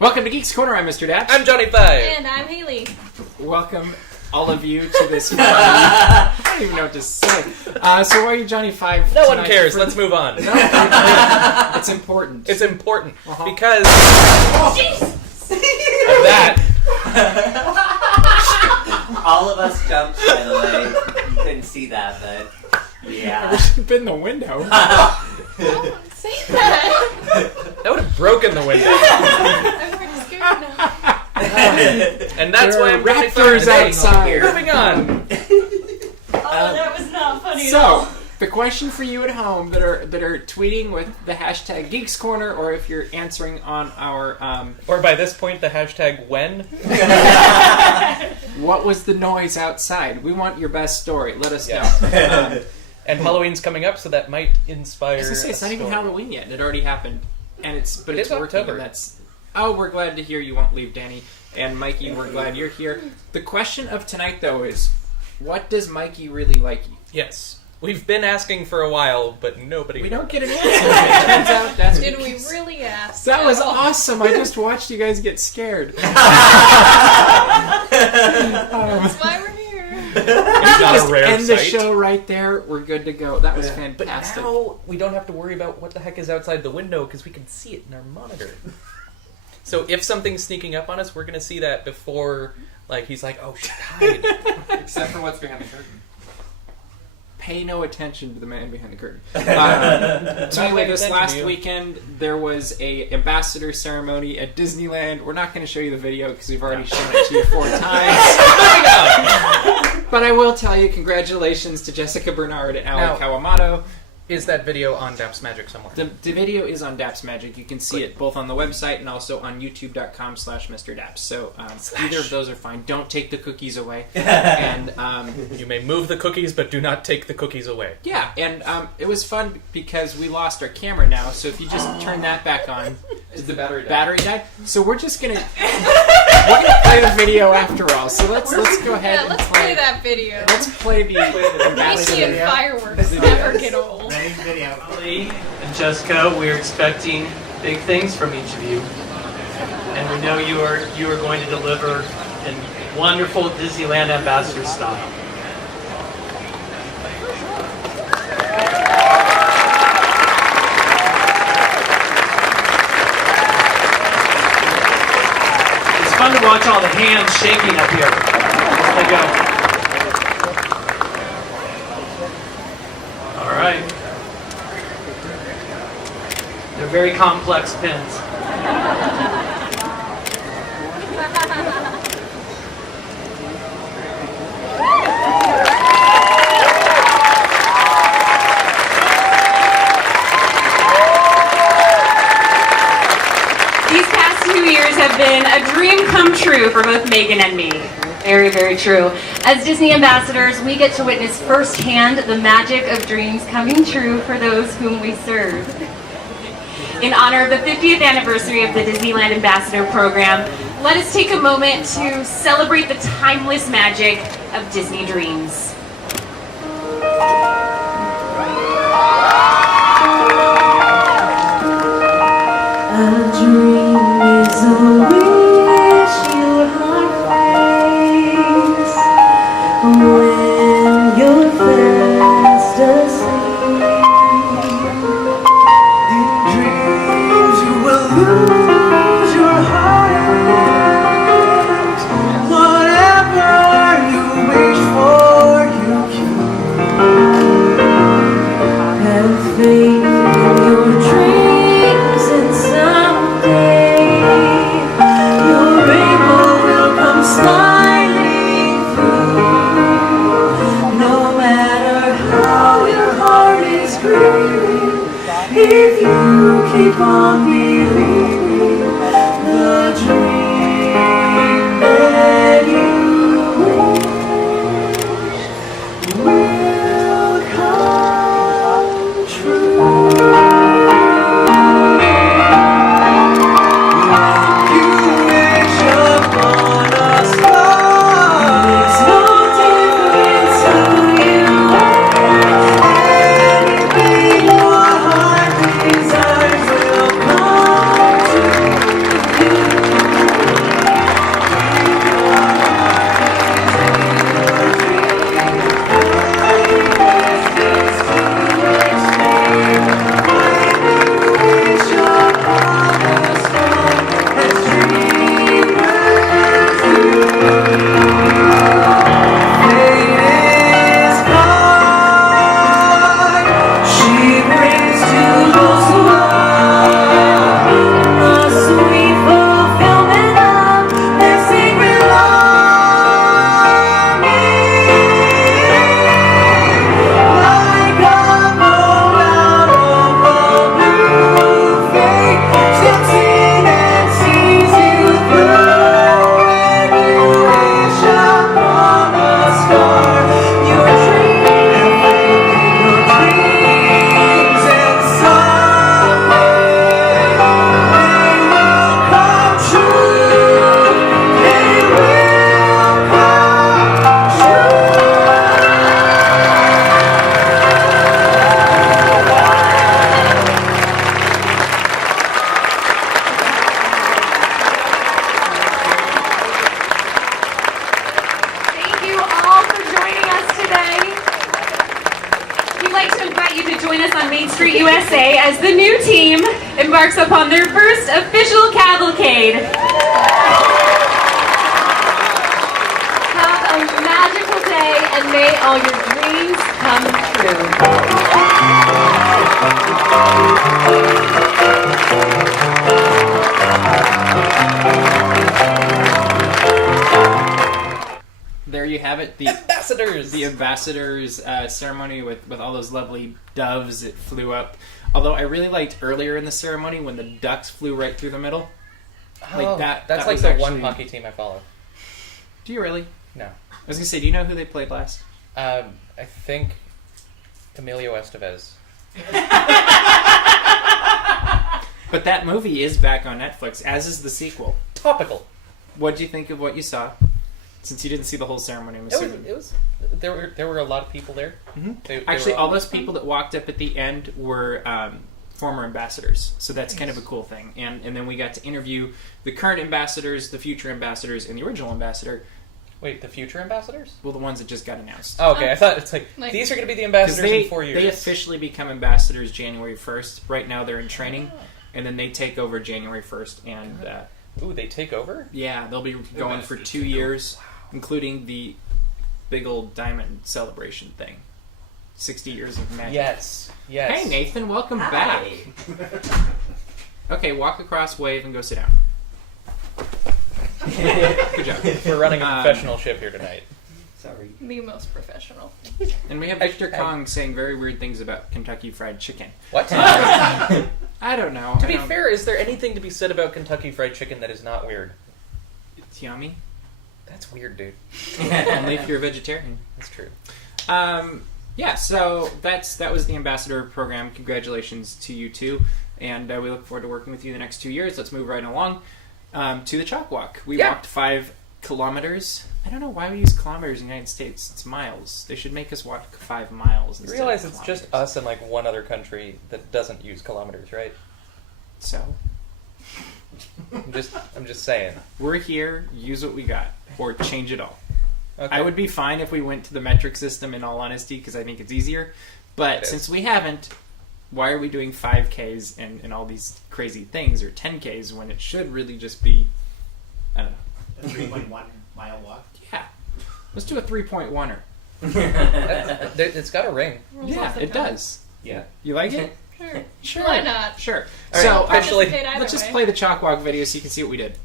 Welcome to Geeks Corner. I'm Mr. Daps. I'm Johnny Five. And I'm Haley. Welcome, all of you, to this fun... I don't even know what to say. So why are you Johnny Five? No one cares. Let's move on. No, it's important. It's important Uh-huh. because Jesus! of that. All of us jumped, by the way. You couldn't see that, but yeah. I wish you'd been in the window. Don't say that. That would have broken the window. I'm pretty scared now. And that's why I'm Johnny Five raptors today. outside. Moving on. Oh, that was not funny at So, all. the question for you at home that are tweeting with the hashtag Geeks Corner, or if you're answering on our Or by this point, the hashtag when. what was the noise outside? We want your best story. Let us Yes. know. And Halloween's coming up, so that might inspire. I was gonna say, it's not even Halloween yet. It already happened, and it's It it's is working. October. And that's we're glad to hear you won't leave, Danny and Mikey. We're glad you're here. The question of tonight, though, is what does Mikey really like? Yes. We've been asking for a while, but nobody. We don't get an answer. It turns out that's Did we really ask? That was awesome. I just watched you guys get scared. That's why we're here. It's not Just a rare end the sight. show right there. We're good to go. That was But fantastic. now we don't have to worry about what the heck is outside the window because we can see it in our monitor. So if something's sneaking up on us, we're going to see that before, like, he's like, oh, shit, hide. Except for what's behind the curtain. Pay no attention to the man behind the curtain. So anyway, this last weekend there was a ambassador ceremony at Disneyland. We're not going to show you the video because we've already shown it to you 4 times. But I will tell you, congratulations to Jessica Bernard and Ali Now- Kawamoto. Is that video on Daps Magic somewhere? The video is on Daps Magic. You can see it both on the website and also on youtube.com/Mr. Daps. So either of those are fine. Don't take the cookies away. And You may move the cookies, but do not take the cookies away. yeah, and it was fun because we lost our camera now. So if you just turn that back on, Is the battery down? battery died. So we're gonna play the video after all. So let's go ahead. Yeah, and let's play that video. Let's play the Mikey ambassador. and fireworks never get old. Ali and Jessica, we're expecting big things from each of you, and we know you are going to deliver in wonderful Disneyland ambassador style. It's fun to watch all the hands shaking up here. There they go. All right. They're very complex pins. These past 2 years have been a dream come true for both Megan and me. Very, very true. As Disney ambassadors, we get to witness firsthand the magic of dreams coming true for those whom we serve. In honor of the 50th anniversary of the Disneyland Ambassador Program, let us take a moment to celebrate the timeless magic of Disney dreams. If you keep on believing the dream that you wish will come true. You wish upon a star, makes no difference who you are. Anything your heart desires will come. Street USA as the new team embarks upon their first official cavalcade. Have a magical day and may all your dreams come There you have it. The ambassadors ceremony with all those lovely doves that flew up. Although I really liked earlier in the ceremony when the ducks flew right through the middle. Like that. That's that like was the actually... one hockey team I follow. Do you really? No. I was gonna say, do you know who they played last? I think Emilio Estevez. But that movie is back on Netflix, as is the sequel. Topical. What do you think of what you saw? Since you didn't see the whole ceremony, I'm assuming. There were a lot of people there. Mm-hmm. They Actually, were all those people that walked up at the end were former ambassadors, so that's kind of a cool thing. And then we got to interview the current ambassadors, the future ambassadors, and the original ambassador. Wait, the future ambassadors? Well, the ones that just got announced. Oh, okay. I thought it's like these are going to be the ambassadors in 4 years. They officially become ambassadors January 1st. Right now they're in training, and then they take over January 1st. And ooh, they take over? Yeah, they'll be going for 2 years, including the big old diamond celebration thing. 60 years of magic. Yes. Hey, Nathan, welcome back. Okay, walk across, wave, and go sit down. Good job. We're running a professional ship here tonight. Sorry. The most professional. And we have Victor Kong saying very weird things about Kentucky Fried Chicken. What? I don't know. To be fair, is there anything to be said about Kentucky Fried Chicken that is not weird? It's yummy. That's weird, dude. Only if you're a vegetarian. That's true. Yeah, so that was the ambassador program. Congratulations to you two, and we look forward to working with you the next 2 years. Let's move right along to the chalk walk. We walked 5 kilometers. I don't know why we use kilometers in the United States. It's miles. They should make us walk 5 miles. You realize it's just us and like one other country that doesn't use kilometers, right? So I'm just saying. We're here. Use what we got, or change it all. Okay. I would be fine if we went to the metric system, in all honesty, because I think it's easier. But since we haven't, why are we doing 5Ks and all these crazy things, or 10Ks, when it should really just be, I don't know. A 3.1 mile walk? Yeah. Let's do a 3.1er. It's got a ring. Yeah, it does. Yeah. You like it? Sure. Sure. Why not? Sure. All So, right, officially, let's just play the chalk walk video so you can see what we did.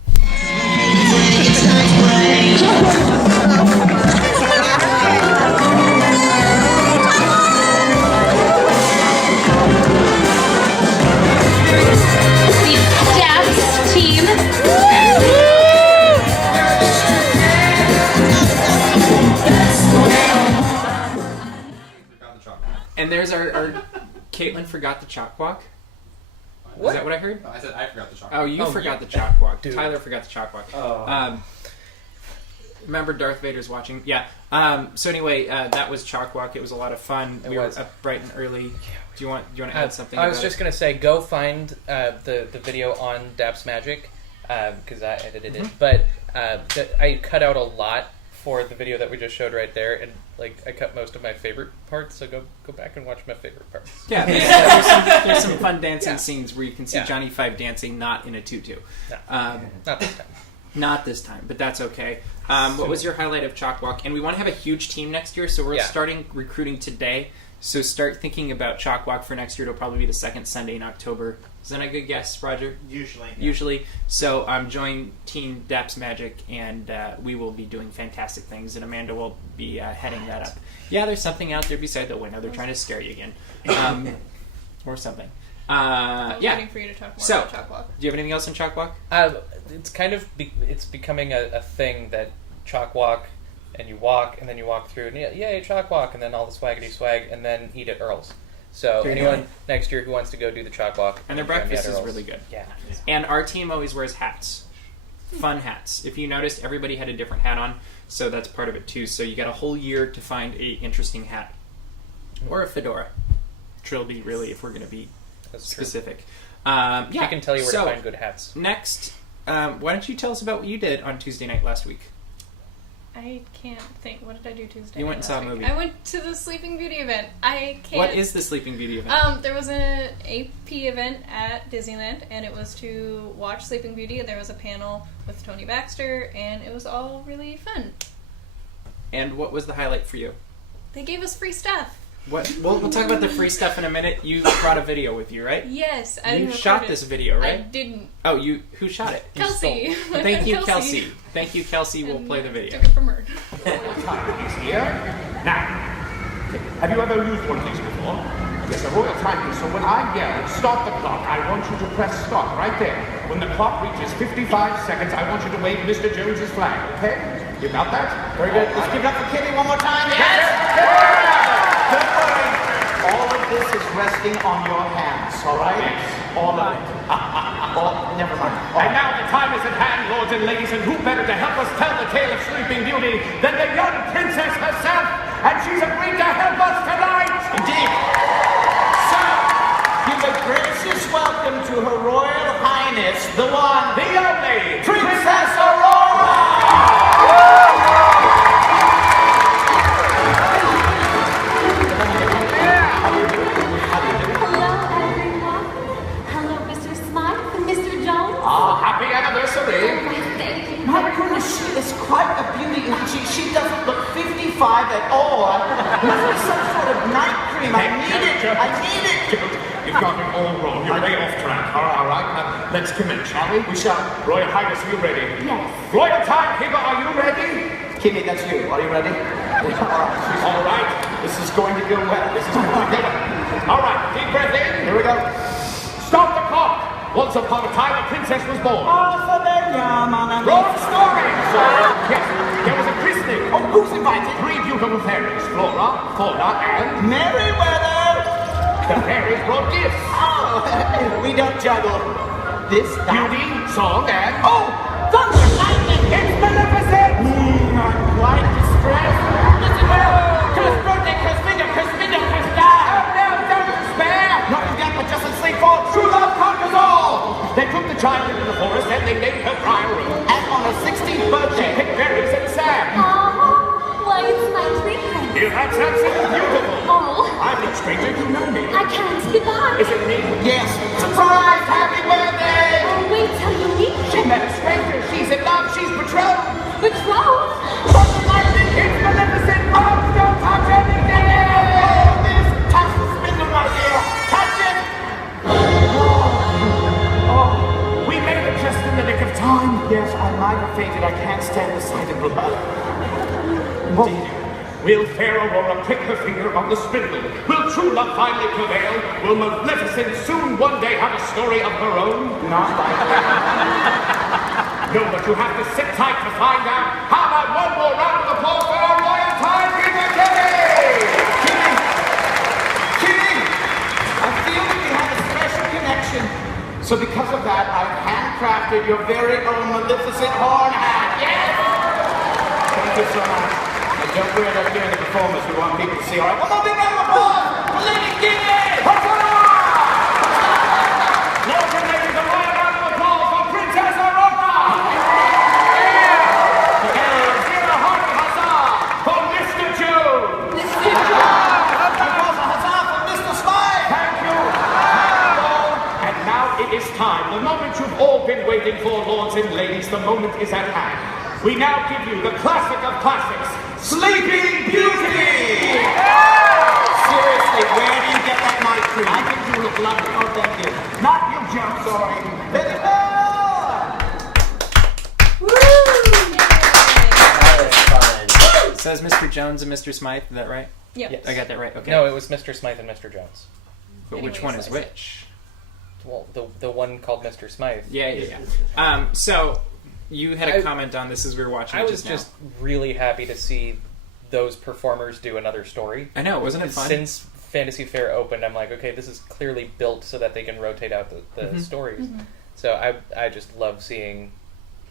The DAPs team. And there's our Caitlin forgot the chalk walk. What? Is that what I heard? I said I forgot the chalk. Oh, you forgot the chalk walk. Dude. Tyler forgot the chalk walk. Oh. Remember Darth Vader's watching? Yeah. So anyway, that was chalk walk. It was a lot of fun. We were up bright and early. Do you want to add something? I was just gonna say, go find the video on Daps Magic because I edited it, but I cut out a lot for the video that we just showed right there, and like I cut most of my favorite parts. So go back and watch my favorite parts. Yeah, there's some fun dancing scenes where you can see Johnny Five dancing not in a tutu. No, not this time. Not this time, but that's okay. What was your highlight of Chalk Walk? And we want to have a huge team next year, so we're starting recruiting today. So start thinking about Chalk Walk for next year. It'll probably be the second Sunday in October. Is that a good guess, Roger? Usually. Yeah. Usually. So join Team Daps Magic, and we will be doing fantastic things, and Amanda will be heading that up. Yeah, there's something out there beside the window. They're trying to scare you again. Or something. I was waiting for you to talk more about Chalk Walk. Do you have anything else on Chalk Walk? It's kind of it's becoming a thing that Chalk Walk, and you walk, and then you walk through, and yay, Chalk Walk, and then all the swaggity swag, and then eat at Earl's. So anyone next year who wants to go do the Chalk Walk, and their breakfast is really good. Yeah. And our team always wears hats, fun hats. If you noticed, everybody had a different hat on, so that's part of it too. So you got a whole year to find a interesting hat, or a fedora. Trilby, really, if we're going to be specific. I can tell you where to find good hats. Next, why don't you tell us about what you did on Tuesday night last week? I can't think. What did I do Tuesday? You went and saw a movie. I went to the Sleeping Beauty event. I can't. What is the Sleeping Beauty event? There was an AP event at Disneyland, and it was to watch Sleeping Beauty. And there was a panel with Tony Baxter, and it was all really fun. And what was the highlight for you? They gave us free stuff. What? We'll talk about the free stuff in a minute. You brought a video with you, right? Yes, You shot this video, right? I didn't. Oh, who shot it? Kelsey. Thank you, Kelsey. Thank you, Kelsey. We'll play the video. Took it from her. Time is here. Now, have you ever used one of these before? Yes, a royal timepiece. So when I yell, stop the clock, I want you to press stop right there. When the clock reaches 55 seconds, I want you to wave Mr. Jones's flag, okay? You got that? Very good. Let's give it up for Kitty one more time. Yes! Don't worry. All of this is resting on your hands, all right? Yes. All of it. Never mind. And now the time is at hand, lords and ladies, and who better to help us tell the tale of Sleeping Beauty than the young princess herself? And she's agreed to help us tonight! Indeed. So, give a gracious welcome to Her Royal Highness, the one, The only Princess Aurora! happy anniversary! My goodness, she is quite a beauty. She doesn't look 55 at all. This is some sort of night cream. I need it. You've got it all wrong. You're way off track. All right. Let's commence, shall we? We shall. Royal Highness, are you ready? Yes. Royal Timekeeper, are you ready? Kimmy, that's you. Are you ready? All right. This is going to go well. This is going to go well. All right. Deep breath in. Here we go. Stop the clock. Once upon a time, a princess was born. Wrong Wrong story. Yes, there was a christening. Oh, who's invited? 3 beautiful fairies: Flora, Fauna, and Merryweather. the fairies brought gifts. Oh, we don't juggle. This, that. Beauty, song, and Oh, thunder, lightning. it's Maleficent. I'm quite distressed. Listen, Chris birthday, Chris finger, Chris window, Chris die. Oh no, don't despair. Nothing dead but just a sleep for True love conquers all. They took the child into the forest and they named her Briar Rose. And on her 16th She birthday. picked berries and sang. Why, it's my dream prince. You have absolutely beautiful. Oh, I'm no stranger, you know me. I can't. Goodbye. Is it me? Yes. Surprise! Happy birthday! Oh, wait till you meet She him. met a stranger. She's in love. She's betrothed. Betrothed. Thunder, lightning, it's Maleficent. Rose, don't touch anything. Oh, this touch the spindle, my dear. Touch it! We made it just in the nick of time. Yes, I might have fainted. I can't stand the sight of blood. Indeed. Will fair Aurora prick her finger on the spindle? Will true love finally prevail? Will Maleficent soon one day have a story of her own? Not likely. No, but you have to sit tight to find out. How about one more round of applause for our royal timekeeper, Kitty? Kitty! I feel that we have a special connection. So because of that, I've handcrafted your very own Maleficent horn hat. Yes! Thank you so much. And don't wear that during the performance. We want people to see. All right, one more big round of applause for Lady Kitty! Lords and ladies, a royal round of applause for Princess Aurora! And a hearty huzzah for Mr. Jones! Applause, a huzzah for Mr. Smile! Thank you. And now it is time. The moment you've all been waiting for, lords and ladies, the moment is at hand. We now give you the classic of classics, Sleeping Beauty! Seriously, where do you get that night cream? I think you look lovely. Oh, thank you. Not you, Jump. Sorry. Very That was fun. It says Mr. Jones and Mr. Smythe. Is that right? Yep. Yes. I got that right. Okay. No, it was Mr. Smythe and Mr. Jones. But which one is which? Well, the one called Mr. Smythe. Yeah. So you had a comment on this as we were watching. I it was just just really happy to see those performers do another story. I know, wasn't it fun? Since Fantasy Fair opened, I'm like, okay, this is clearly built so that they can rotate out the stories. So I just love seeing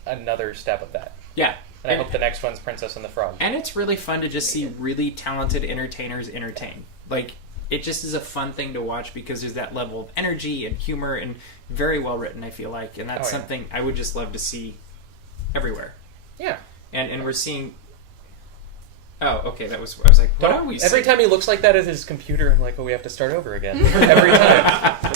another step of that. Yeah. And I hope the next one's Princess and the Frog. And it's really fun to just see really talented entertainers entertain. Like, it just is a fun thing to watch because there's that level of energy and humor and very well written, I feel like. And that's something I would just love to see everywhere. Yeah. And we're seeing Oh, okay. I was like, what are we? Every time he looks like that at his computer, I'm like, oh, we have to start over again. Every time.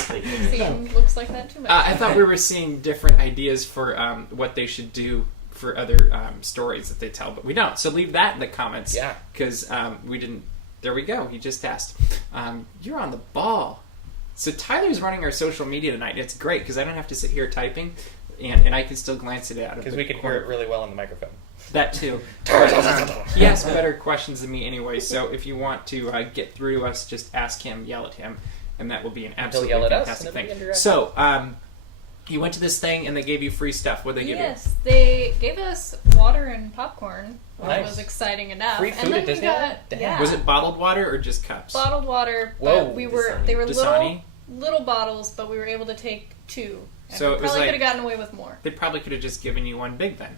Scene looks like that too. I thought we were seeing different ideas for what they should do for other stories that they tell, but we don't. So leave that in the comments. Yeah. Because we didn't. There we go. He just asked. You're on the ball. So Tyler's running our social media tonight. It's great because I don't have to sit here typing, and I can still glance at it out of Because we can hear it really well on the microphone. That too. He asks better questions than me anyway, so if you want to get through to us, just ask him, yell at him, and that will be an absolutely fantastic thing. So, you went to this thing and they gave you free stuff. What did they give you? Yes, they gave us water and popcorn, which was exciting enough. Free food at Disneyland? Yeah. Was it bottled water or just cups? Bottled water, Whoa. but they were Dasani? little bottles, but we were able to take 2. And So we it was probably like- could have gotten away with more. They probably could have just given you one big then.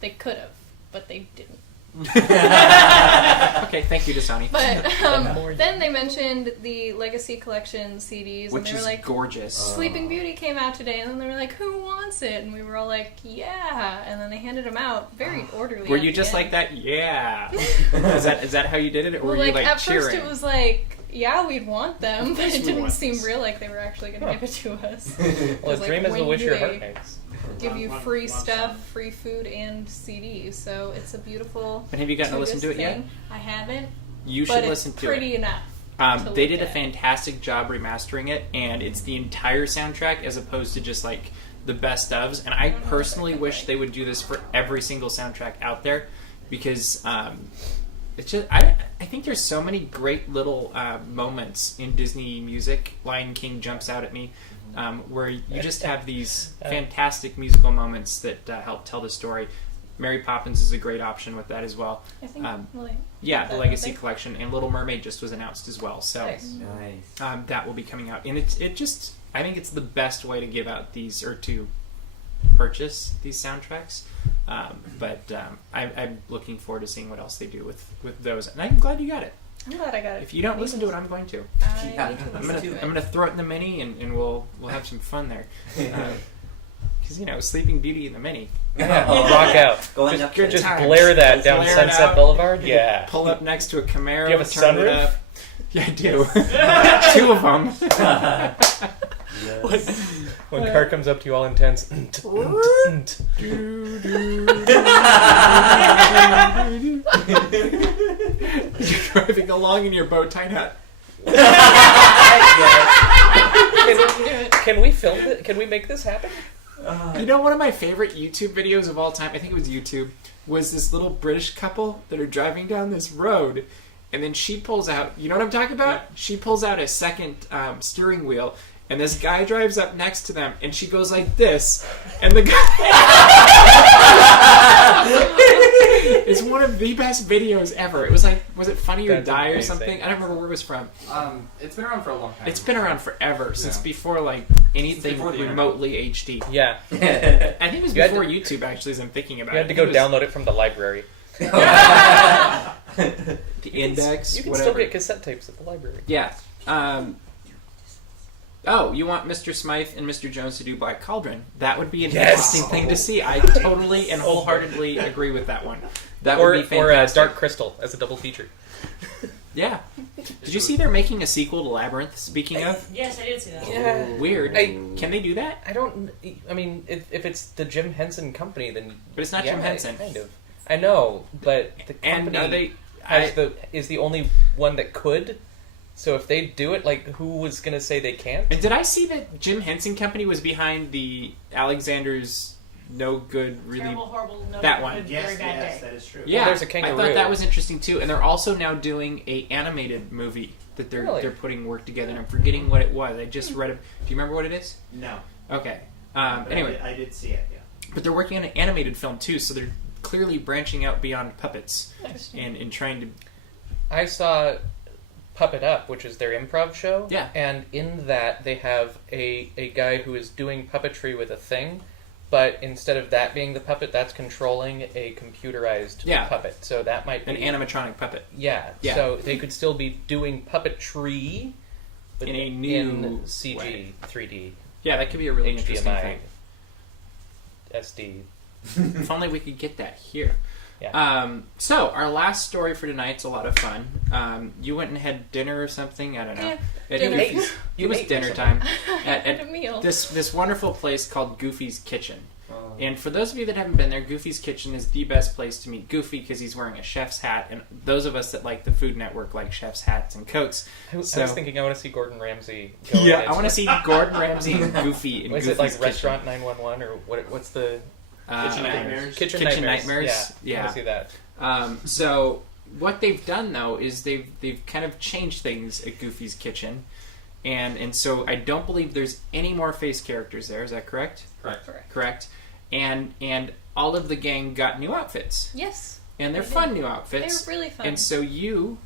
They could have, but they didn't. Okay, thank you, Dasani. But then they mentioned the Legacy Collection CDs, Which and they were is like, gorgeous. Sleeping Beauty came out today, and then they were like, who wants it? And we were all like, yeah. And then they handed them out very orderly. Were at you the just end. like that? Yeah. Is that how you did it, or Well, were you like at cheering? first it was like, yeah, we'd want them, but Yes, it we didn't want seem this. real like they were actually going to give it to us. Well, a dream is the wish your heart makes. Give you free stuff, free food, and CDs. So it's a beautiful. And have you gotten to listen to it yet? thing. I haven't. You should but listen it's to pretty it. enough. They did a fantastic job remastering it, and it's the entire soundtrack as opposed to just like the best ofs. And I personally wish they would do this for every single soundtrack out there, because it's just I think there's so many great little moments in Disney music. Lion King jumps out at me, where you just have these fantastic musical moments that help tell the story. Mary Poppins is a great option with that as well. I think. Yeah, the Legacy Collection, and Little Mermaid just was announced as well. So Nice. that will be coming out, and it just I think it's the best way to give out these or to purchase these soundtracks. But I'm looking forward to seeing what else they do with those, and I'm glad you got it. I'm glad I got it. If you don't listen to it, I'm going to. I'm gonna throw it in the mini, and we'll have some fun there. Because Sleeping Beauty in the mini. Yeah, rock out. Going just up to just times. blare that down Blare it Sunset out. Boulevard. Yeah. Pull up next to a Camaro. Do you have a turn it sunroof? up. Yeah, I do. 2 of them. When a car comes up to you all intense. You're driving along in your bow tie hat. Can we film it? Can we make this happen? One of my favorite YouTube videos of all time, I think it was YouTube, was this little British couple that are driving down this road, and then she pulls out, you know what I'm talking about? Yeah. She pulls out a second steering wheel, and this guy drives up next to them, and she goes like this, and the guy... It's one of the best videos ever. It was like, was it Funny or Die or something? I don't remember where it was from. It's been around for a long time. It's been around forever, since before like anything before the remotely HD. Yeah. I think it was before YouTube, actually, as I'm thinking about it. You had to go download it from the library. The index, You can whatever. still get cassette tapes at the library. Yeah. You want Mr. Smythe and Mr. Jones to do Black Cauldron? That would be an interesting thing to see. I totally and wholeheartedly agree with that one. That would be fantastic. Or Dark Crystal as a double feature. Yeah. Did you see they're making a sequel to Labyrinth, speaking of? Yes, I did see that. Yeah. Weird. Can they do that? I mean, if it's the Jim Henson company, then... But it's not Jim Henson. Kind of. I know, but the company is the only one that could... So if they do it, like, who was going to say they can't? And did I see that Jim Henson Company was behind the Alexander's No Good, Really... Terrible, horrible, no that good, one. very bad day. That is true. Yeah, well, there's a kangaroo. I thought that was interesting too. And they're also now doing a animated movie that they're Really? they're putting work together. And I'm forgetting what it was. I just read it. Do you remember what it is? No. Okay. But Anyway, I did see it. Yeah. but they're working on an animated film too, so they're clearly branching out beyond puppets and trying to. I saw Puppet Up, which is their improv show. Yeah. And in that, they have a guy who is doing puppetry with a thing, but instead of that being the puppet, that's controlling a computerized puppet. So that might be... An animatronic puppet. Yeah. So they could still be doing puppetry but in a new CG, way. 3D. Yeah, that could be a really interesting HDMI, thing. SD. If only we could get that here. Yeah. So our last story for tonight's a lot of fun. You went and had dinner or something. I don't know. Yeah, Dinner. It was dinner time Had a meal. this wonderful place called Goofy's Kitchen. And for those of you that haven't been there, Goofy's Kitchen is the best place to meet Goofy because he's wearing a chef's hat, and those of us that like the Food Network like chef's hats and coats. I was thinking I want to see Gordon Ramsay. Go I want to see Gordon Ramsay and Goofy. Is it like Restaurant 911 or what's the Kitchen Nightmares? Kitchen Nightmares. Yeah. I want to see that. So what they've done though is they've kind of changed things at Goofy's Kitchen, and so I don't believe there's any more face characters there. Is that correct? Correct. And all of the gang got new outfits. Yes. And they're fun new outfits. They're really fun. And so you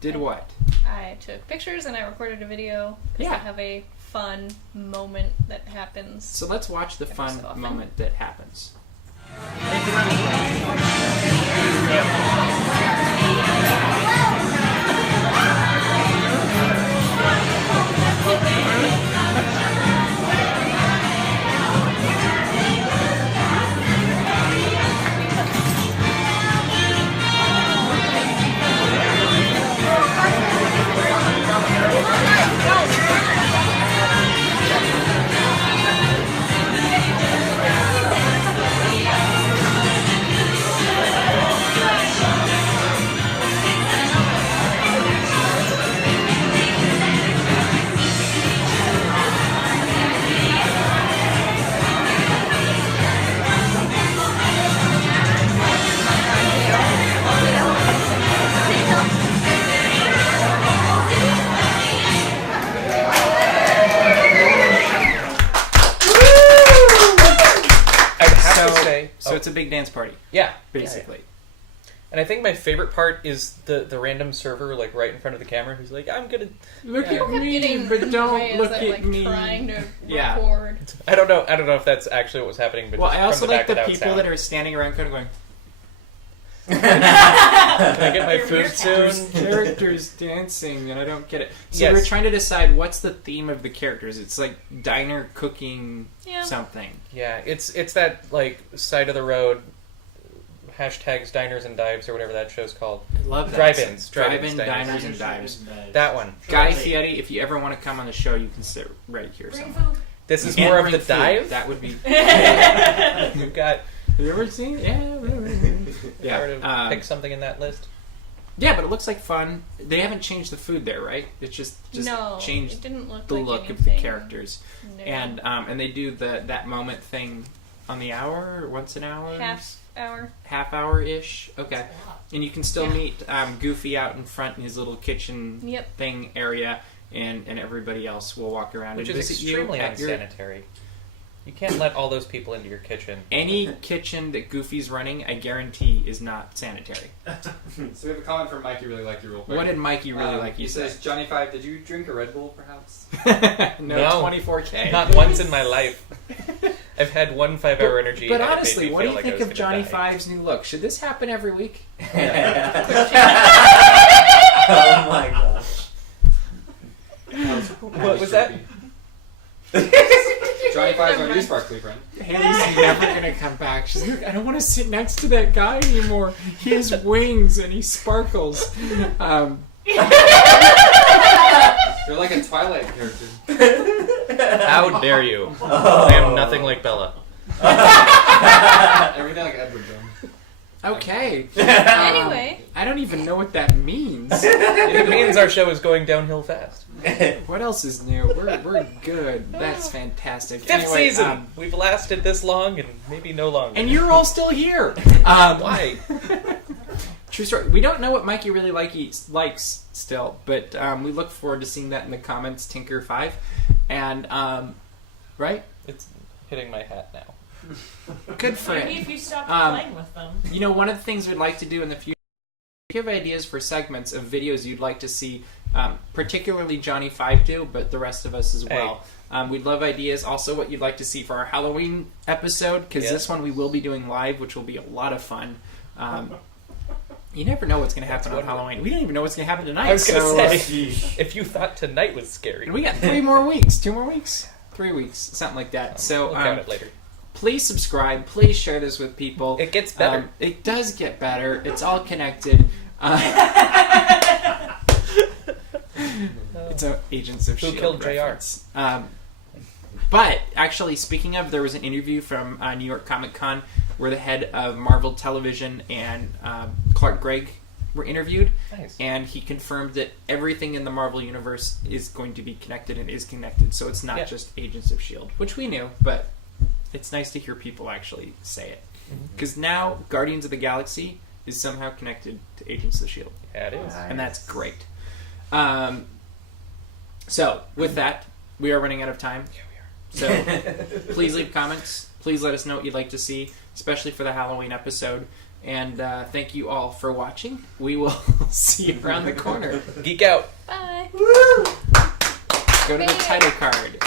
did what? I took pictures and I recorded a video because I have a fun moment that happens. So let's watch the fun moment that happens. So it's a big dance party. Yeah. Basically. Yeah. And I think my favorite part is the random server like right in front of the camera who's like, I'm gonna look at me, but don't look at me. Trying to record. I don't know if that's actually what was happening. But I also like the people sound. that are standing around kind of going. Can I get my food soon? Characters dancing, and I don't get it. So we're trying to decide what's the theme of the characters. It's like diner cooking something. Yeah, it's that like side of the road hashtags diners and dives or whatever that show's called. I love that. Drive-ins, diners and dives. That one. Guy Fieri, if you ever want to come on the show, you can sit right here. This is more of the food. dive. That would be. You've got. Have you ever seen? Pick something in that list. Yeah, but it looks like fun. They haven't changed the food there, right? It's just changed it didn't look the like look anything. of the characters. No. And they do that moment thing on the hour or once an hour? Half hour ish. Okay. And you can still meet Goofy out in front in his little kitchen thing area, and everybody else will walk around Which and is visit extremely you at unsanitary. You can't let all those people into your kitchen. Any kitchen that Goofy's running, I guarantee, is not sanitary. So we have a comment from Mikey really liked you real quick. What did Mikey really like you He say? says, Johnny 5, did you drink a Red Bull perhaps? No, 24K. Not once in my life. I've had one 5-hour energy. But and it made honestly, me what do feel you like I think was of gonna Johnny die. Five's new look? Should this happen every week? Oh my gosh. What was that? Johnny 5's our new sparkly friend. Haley's never gonna come back. She's like, I don't want to sit next to that guy anymore. He has wings and he sparkles. You're like a Twilight character. How dare you? I am nothing like Bella. Everything like Edward Jones. Okay. Anyway. I don't even know what that means. It means our show is going downhill fast. What else is new? We're good. That's fantastic. Fifth season. We've lasted this long and maybe no longer. And you're all still here. Why? True story. We don't know what Mikey really likes still, but we look forward to seeing that in the comments. Tinker5, and right? It's hitting my hat now. Good for Maybe it. if you stopped playing with them. You know, one of the things we'd like to do in the future, give ideas for segments of videos you'd like to see, particularly Johnny 5 do, but the rest of us as well. We'd love ideas. Also, what you'd like to see for our Halloween episode, because this one we will be doing live, which will be a lot of fun. You never know what's going to happen on Halloween. We don't even know what's going to happen tonight. I was going to say, if you thought tonight was scary. And we got 3 more weeks, 2 more weeks, 3 weeks, something like that. So we'll count it later. please subscribe. Please share this with people. It gets better. It does get better. It's all connected. It's Agents of Who S.H.I.E.L.D. killed JR? reference. But actually, speaking of, there was an interview from New York Comic Con where the head of Marvel Television and Clark Gregg were interviewed. Nice. And he confirmed that everything in the Marvel Universe is going to be connected and is connected. So it's not just Agents of S.H.I.E.L.D., which we knew, but it's nice to hear people actually say it. Because now Guardians of the Galaxy is somehow connected to Agents of S.H.I.E.L.D. Yeah, it is. And that's great. So, with that, we are running out of time. Yeah, we are. So, please leave comments. Please let us know what you'd like to see, especially for the Halloween episode. And thank you all for watching. We will see you around the corner. Geek out. Bye. Go to the title card.